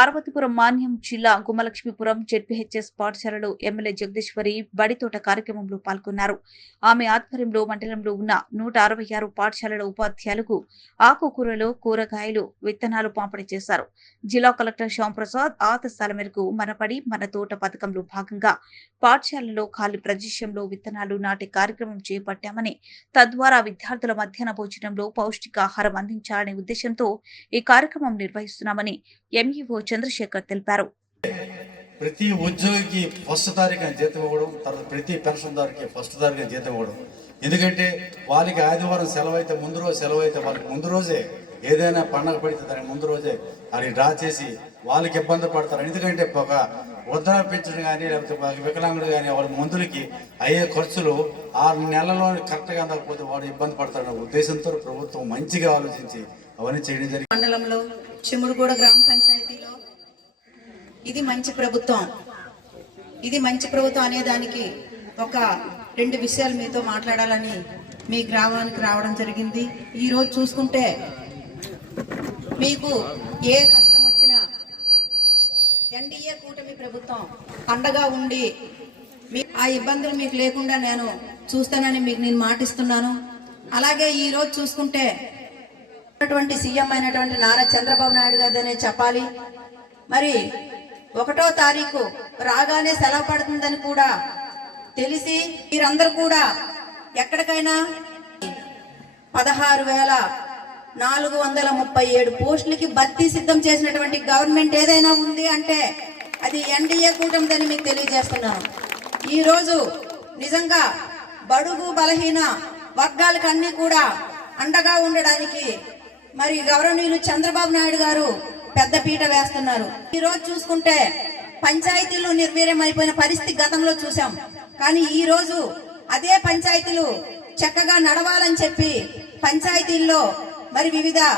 పార్వతీపురం మాన్యం జిల్లా గుమ్మలక్ష్మీపురం జెడ్పీహెచ్ఎస్ పాఠశాలలో ఎమ్మెల్యే జగదీశ్వరి బడితోట కార్యక్రమంలో పాల్గొన్నారు. ఆమె ఆధ్వర్యంలో మండలంలో ఉన్న 166 పాఠశాలల ఉపాధ్యాయులకు ఆకుకూరలు, కూరగాయలు, విత్తనాలు పంపిణీ చేశారు. జిల్లా కలెక్టర్ శ్యాంప్రసాద్ ఆదేశాల మేరకు మనపడి మన తోట పథకంలో భాగంగా పాఠశాలలో ఖాళీ ప్రదేశంలో విత్తనాలు నాటే కార్యక్రమం చేపట్టామని, తద్వారా విద్యార్థుల మధ్యాహ్న భోజనంలో పౌష్టికాహారం అందించాలనే ఉద్దేశంతో ఈ కార్యక్రమం నిర్వహిస్తున్నామని ఎంఈఓ చంద్రశేఖర్ తెలిపారు. ప్రతి ఉద్యోగికి ఫస్ట్ తారీఖున జీతం ఇవ్వడం, తర్వాత ప్రతి పెన్షన్దారుకి ఫస్ట్ తారీఖున జీతం ఇవ్వడం. ఎందుకంటే వాళ్ళకి ఆదివారం సెలవు అయితే ముందు రోజు సెలవు అయితే వాళ్ళకి ముందు రోజే ఏదైనా పండగ పడితే దానికి ముందు రోజే అది డ్రా చేసి వాళ్ళకి ఇబ్బంది పడతారు. ఎందుకంటే ఒక వృద్ధాప్య పెన్షన్ కానీ లేకపోతే వికలాంగుడు కానీ వాళ్ళ మందులకి అయ్యే ఖర్చులు 6 నెలల్లో కరెక్ట్గా అందకపోతే వాడు ఇబ్బంది పడతాడన్న ఉద్దేశంతో ప్రభుత్వం మంచిగా ఆలోచించి అవన్నీ చేయడం జరిగింది. మండలంలో చిమురుగూడ గ్రామ పంచాయతీలో ఇది మంచి ప్రభుత్వం, ఇది మంచి ప్రభుత్వం అనేదానికి ఒక 2 విషయాలు మీతో మాట్లాడాలని మీ గ్రామానికి రావడం జరిగింది. ఈరోజు చూసుకుంటే మీకు ఏ కష్టం వచ్చినా ఎన్డీఏ కూటమి ప్రభుత్వం అండగా ఉండి ఆ ఇబ్బందులు మీకు లేకుండా నేను చూస్తానని మీకు నేను మాటిస్తున్నాను. అలాగే ఈరోజు చూసుకుంటే సీఎం అయినటువంటి నారా చంద్రబాబు నాయుడు గారినే చెప్పాలి. మరి 1వ తారీఖు రాగానే సెలవు పడుతుందని కూడా తెలిసి మీరందరూ కూడా ఎక్కడికైనా 16,437 పోస్టులకి భర్తీ సిద్ధం చేసినటువంటి గవర్నమెంట్ ఏదైనా ఉంది అంటే అది ఎన్డీఏ కూటమిదని మీకు తెలియజేస్తున్నాను. ఈరోజు నిజంగా బడుగు బలహీన వర్గాలకు అన్ని కూడా అండగా ఉండడానికి మరి గౌరవనీయులు చంద్రబాబు నాయుడు గారు పెద్ద పీట వేస్తున్నారు. ఈ రోజు చూసుకుంటే పంచాయతీలు నిర్వీర్యం అయిపోయిన పరిస్థితి గతంలో చూసాం. కానీ ఈ రోజు అదే పంచాయతీలు చక్కగా నడవాలని చెప్పి పంచాయతీల్లో మరి వివిధ